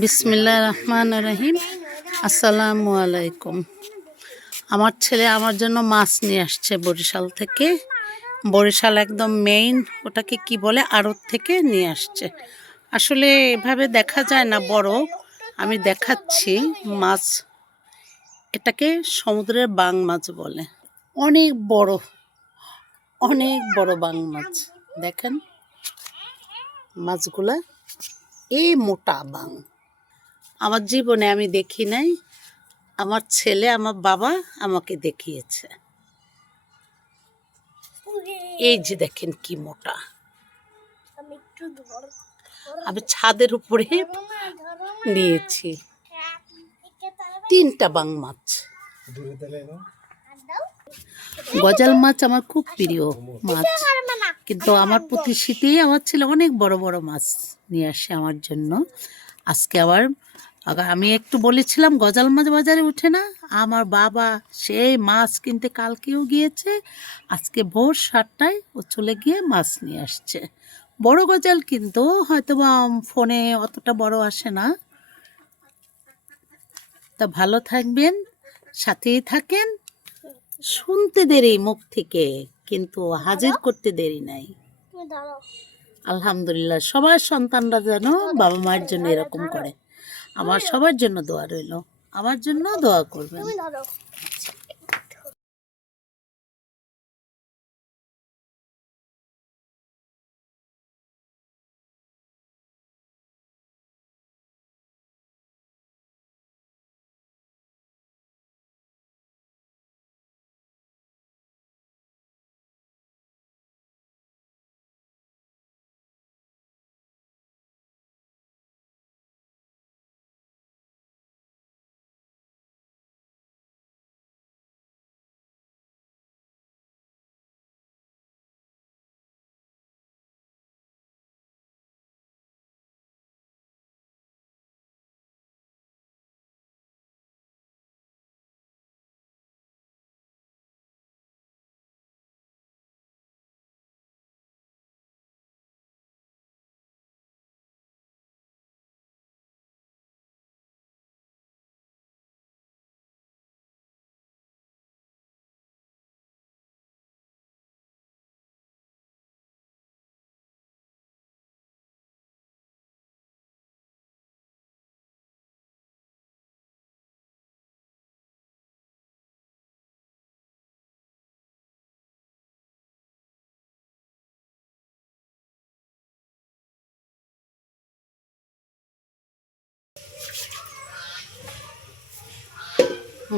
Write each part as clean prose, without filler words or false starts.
বিসমিল্লাহির রহমানির রহিম। আসসালামু আলাইকুম। আমার ছেলে আমার জন্য মাছ নিয়ে আসছে বরিশাল থেকে। বরিশাল একদম মেইন, ওটাকে কি বলে, আড়ত থেকে নিয়ে আসছে। আসলে এভাবে দেখা যায় না বড়, আমি দেখাচ্ছি মাছ। এটাকে সমুদ্রের বাং মাছ বলে। অনেক বড়, অনেক বড় বাং মাছ। দেখেন মাছগুলা, এই মোটা বাং। আমার জীবনে আমি দেখি নাই, আমার ছেলে আমার বাবা আমাকে দেখিয়েছে। এই যে দেখেন কি মোটা। আমি ছাদের উপরে নিয়েছি 3টা বাং মাছ। গজাল মাছ আমার খুব প্রিয় মাছ, কিন্তু আমার প্রতি শীতেই আমার ছেলে অনেক বড় বড় মাছ নিয়ে আসে আমার জন্য। আজকে আবার আমি একটু বলেছিলাম গজাল মাছ বাজারে উঠে না, আমার বাবা সেই মাছ কিনতে কালকেও গিয়েছে, আজকে ভোর 7টায় ও চলে গিয়ে মাছ নিয়ে আসছে। বড় গজাল, কিন্তু হয়তো বা ফোনে অতটা বড় আসে না। তা ভালো থাকবেন, সাথেই থাকেন। শুনতে দেরি মুখ থেকে, কিন্তু হাজির করতে দেরি নাই। আলহামদুলিল্লাহ, সবার সন্তানরা যেন বাবা মায়ের জন্য এরকম করে। আমার সবার জন্য দোয়া রইল, আমার জন্য দোয়া করবেন।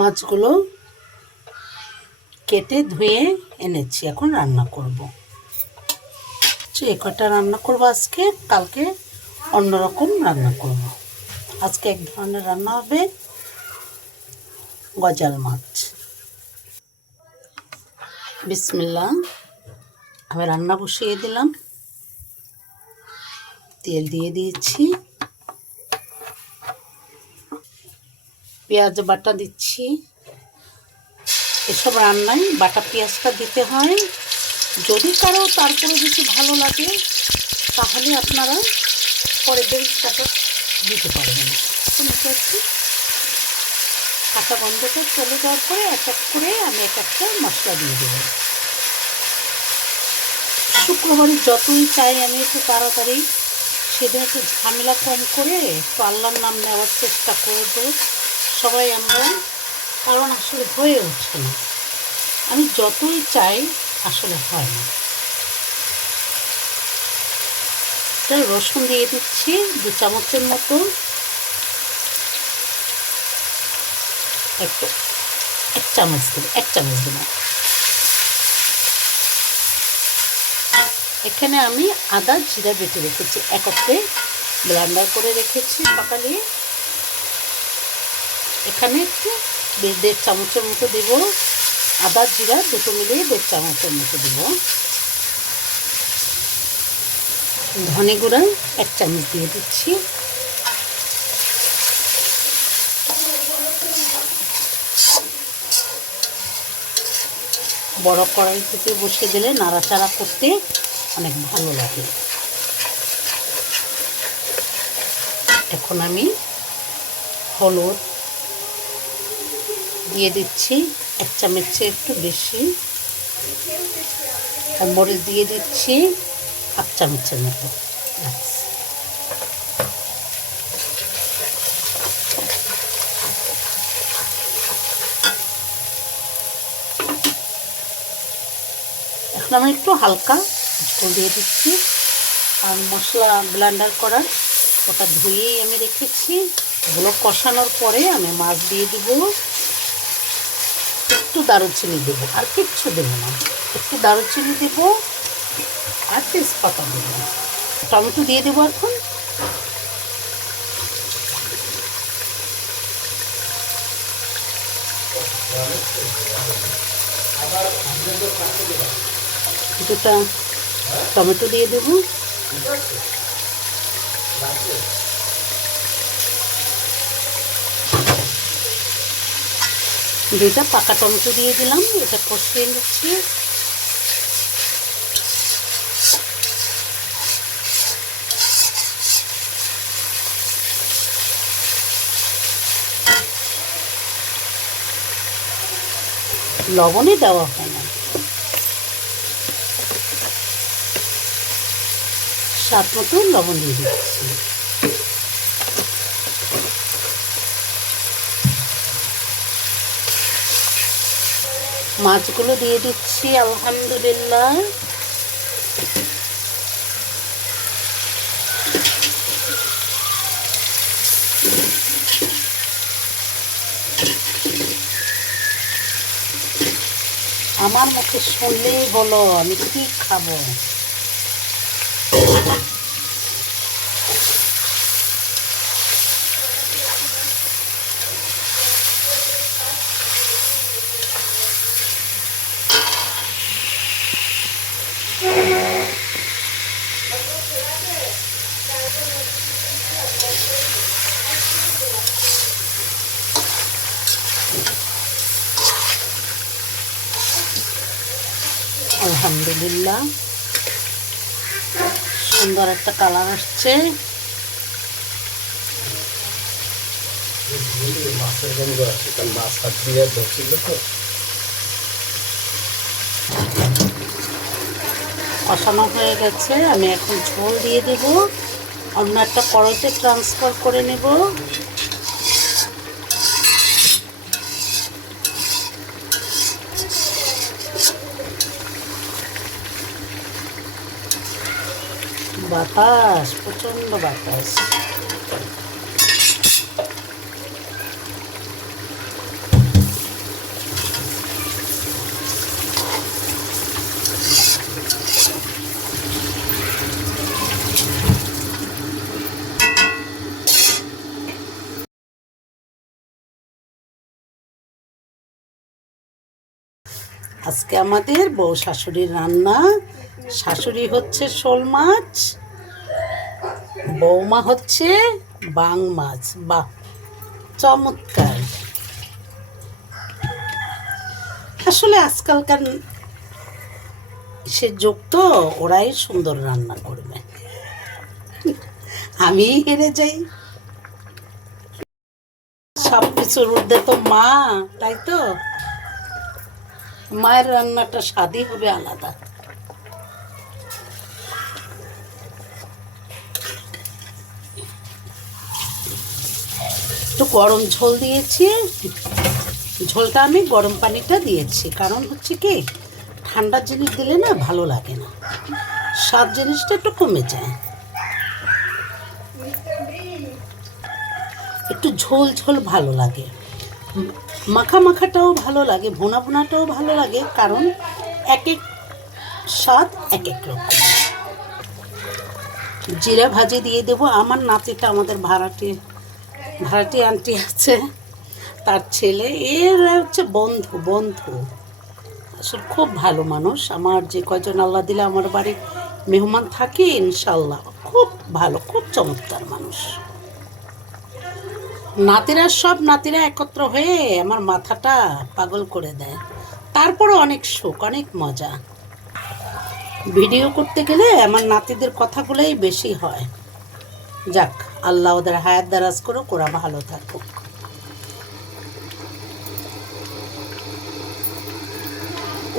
মাছগুলো কেটে ধুয়ে এনেছি, এখন রান্না করব। কটা রান্না করব আজকে, কালকে অন্যরকম রান্না করব। আজকে এক ধরনের রান্না হবে, গজাল মাছ। বিসমিল্লাহ, আমি রান্না বসিয়ে দিলাম, তেল দিয়ে দিয়েছি, পেঁয়াজ বাটা দিচ্ছি। এসব রান্নায় বাটা পেঁয়াজটা দিতে হয়। যদি কারো তারপরে বেশি ভালো লাগে তাহলে আপনারা পরে বেরেস্তাটা দিতে পারবেন। শুনতে পাচ্ছি কাঁচা গন্ধটা চলে যাওয়ার পরে এক এক করে আমি এক একটা মশলা দিয়ে দেবো। শুক্রবারে যতই চাই আমি একটু তাড়াতাড়ি, সেদিন একটু ঝামেলা কম করে একটু আল্লাহর নাম নেওয়ার চেষ্টা করব সবাই আমরা, কারণ আসলে হয়ে ওঠে না। আমি যতই চাই আসলে হয় না। রসুন দিয়ে দিচ্ছি 2 চামচের মতো, একটু 1 চামচ দেবো, 1 চামচ দেবো। এখানে আমি আদা জিরা বেটে রেখেছি, একত্রে ব্লেন্ডার করে রেখেছি সকালে। এখানে একটু 1.5 চামচের মতো দেব, আদা জিরা দুটো মিলিয়ে 1.5 চামচের মতো দেব। ধনে গুঁড়া 1 চামচ দিয়ে দিচ্ছি। বড় কড়াই থেকে বসিয়ে দিলে নাড়াচাড়া করতে অনেক ভালো লাগে। এখন আমি হলুদ দিয়ে দিচ্ছি 1 চামচের একটু বেশি, আর মরিচ দিয়ে দিচ্ছি 1/2 চামচের মতো। এখন আমি একটু হালকা ঝোল দিয়ে দিচ্ছি। আর মশলা ব্লেন্ডার করার ওটা ধুয়েই আমি রেখেছি। এগুলো কষানোর পরে আমি মাছ দিয়ে দিব, একটু দারুচিনি দেব, আর কিচ্ছু দেবো না। একটু দারুচিনি দেব আর তেজপাতা দেব, টমেটো দিয়ে দেবো এখন। দুটা টমেটো দিয়ে দেব, দুইটা পাকা টমেটো দিয়ে দিলাম। এটা কষিয়ে নিচ্ছি। লবণই দেওয়া হয় না, স্বাদ মতো লবণ দিয়ে দিচ্ছি। মাছগুলো দিয়ে দিচ্ছি আলহামদুলিল্লাহ। আমার মুখে শুনলেই হলো আমি কি খাবো। আলহামদুলিল্লাহ সুন্দর একটা কালার আসছে। কষানো হয়ে গেছে, আমি এখন ঝোল দিয়ে দেব। অন্য একটা কড়াইতে ট্রান্সফার করে নেব। বাতাস, প্রচন্ড বাতাস। আজকে আমাদের বউ শাশুড়ির রান্না। শাশুড়ি হচ্ছে শোল মাছ, বৌমা হচ্ছে বাং মাছ। বাহ, চমৎকার। আসলে আজকালকার সে যুগ তো, ওরাই সুন্দর রান্না করবে, আমি হেরে যাই। সব কিছুর ঊর্ধ্বে তো মা, তাই তো? মায়ের রান্নাটা স্বাদই হবে আলাদা। একটু গরম ঝোল দিয়েছি। ঝোলটা আমি গরম পানিটা দিয়েছি, কারণ হচ্ছে কি ঠান্ডা জিনিস দিলে না ভালো লাগে না, স্বাদ জিনিসটা একটু কমে যায়। একটু ঝোল ঝোল ভালো লাগে, মাখা মাখাটাও ভালো লাগে, ভুনা ভুনাটাও ভালো লাগে, কারণ এক এক স্বাদ এক এক রকম। জিরা ভাজি দিয়ে দেবো। আমার নাতিটা, আমাদের ভাড়াটি আন্টি আছে, তার ছেলে, এরা হচ্ছে বন্ধু বন্ধু। আসলে খুব ভালো মানুষ। আমার যে কয়জন আল্লাহ দিলে আমার বাড়ি মেহমান থাকে, ইনশাল্লাহ খুব ভালো, খুব চমৎকার মানুষ। নাতিরা একত্র হয়ে আমার মাথাটা পাগল করে দেয়। তারপরে অনেক সুখ, অনেক মজা। ভিডিও করতে গেলে আমার নাতিদের কথাগুলোই বেশি হয়। যাক, আল্লাহ ওদের হায়াত দারাজ করুক, ওরা ভালো থাকুক।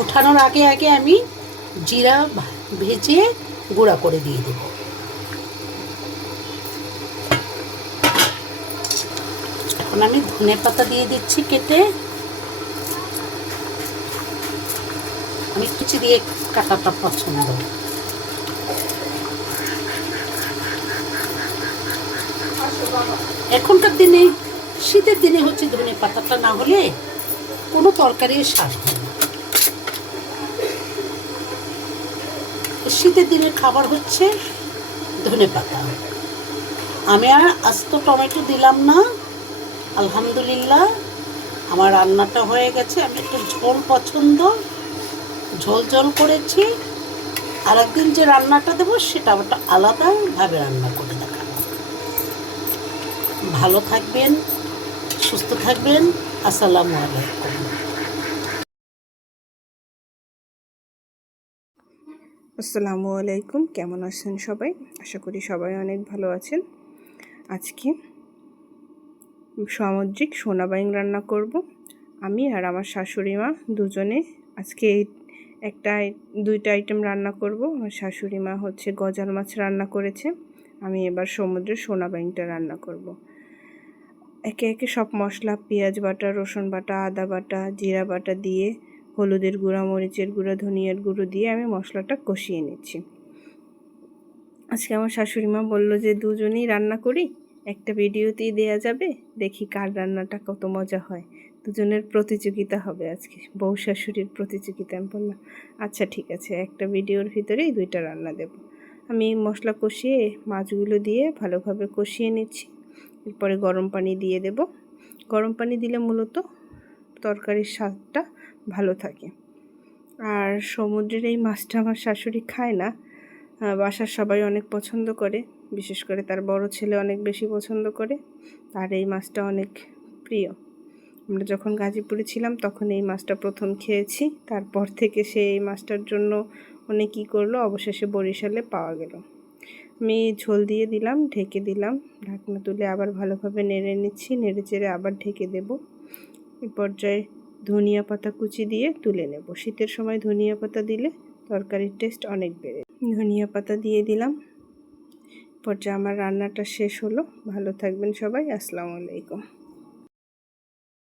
ওঠানোর আগে আগে আমি জিরা ভেজে গুঁড়া করে দিয়ে দেব। এখন আমি ধনে পাতা দিয়ে দিচ্ছি কেটে। আমি কুচি দিয়ে কাটাটা পছন্দ। এখনকার দিনে শীতের দিনে হচ্ছে ধনে পাতাটা না হলে কোনো তরকারি স্বাদ হয় না। শীতের দিনের খাবার হচ্ছে ধনে পাতা। আমি আর আস্ত টমেটো দিলাম না। আলহামদুলিল্লাহ আমার রান্নাটা হয়ে গেছে। আমি একটু ঝোল পছন্দ, ঝোল ঝোল করেছি। আর একদিন যে রান্নাটা দেবো সেটা একটা আলাদাভাবে রান্না করে দেখাবো। ভালো থাকবেন, সুস্থ থাকবেন। আসসালামু আলাইকুম। আসসালামু আলাইকুম। কেমন আছেন সবাই? আশা করি সবাই অনেক ভালো আছেন। আজকে সামুদ্রিক সোনা বাইং রান্না করব। আমি আর আমার শাশুড়ি মা দুজনে আজকে দুইটা আইটেম রান্না করব। আমার শাশুড়ি মা হচ্ছে গজাল মাছ রান্না করেছে, আমি এবার সমুদ্রের সোনা বাইংটা রান্না করব। একে একে সব মশলা, পেঁয়াজ বাটা, রসুন বাটা, আদা বাটা, জিরা বাটা দিয়ে, হলুদের গুঁড়া, মরিচের গুঁড়া, ধনিয়ার গুঁড়ো দিয়ে আমি মশলাটা কষিয়ে নিচ্ছি। আজকে আমার শাশুড়ি মা বললো যে দুজনেই রান্না করি, একটা ভিডিওতেই দেয়া যাবে, দেখি কার রান্নাটা কত মজা হয়। দুজনের প্রতিযোগিতা হবে আজকে, বউ শাশুড়ির প্রতিযোগিতা। আমি বললাম আচ্ছা ঠিক আছে, একটা ভিডিওর ভিতরেই দুইটা রান্না দেব। আমি মশলা কষিয়ে মাছগুলো দিয়ে ভালোভাবে কষিয়ে নিচ্ছি। এরপরে গরম পানি দিয়ে দেব। গরম পানি দিলে মূলত তরকারির স্বাদটা ভালো থাকে। আর সমুদ্রের এই মাছটা আমার শাশুড়ি খায় না, বাসার সবাই অনেক পছন্দ করে, বিশেষ করে তার বড় ছেলে অনেক বেশি পছন্দ করে। তার এই মাছটা অনেক প্রিয়। আমরা যখন গাজীপুরে ছিলাম তখন এই মাছটা প্রথম খেয়েছি। তারপর থেকে সে এই মাছটার জন্য অনেক কী করলো, অবশেষে বরিশালে পাওয়া গেল। আমি ঝোল দিয়ে দিলাম, ঢেকে দিলাম। ঢাকনা তুলে আবার ভালোভাবে নেড়ে নিচ্ছি, নেড়ে চেড়ে আবার ঢেকে দেব। এই পর্যায়ে ধনিয়া পাতা কুচি দিয়ে তুলে নেব। শীতের সময় ধনিয়া পাতা দিলে তরকারির টেস্ট অনেক বেড়ে। ধনিয়া পাতা দিয়ে দিলাম। পর্যায়ে আমার রান্নাটা শেষ হলো। ভালো থাকবেন সবাই। আসসালামু আলাইকুম।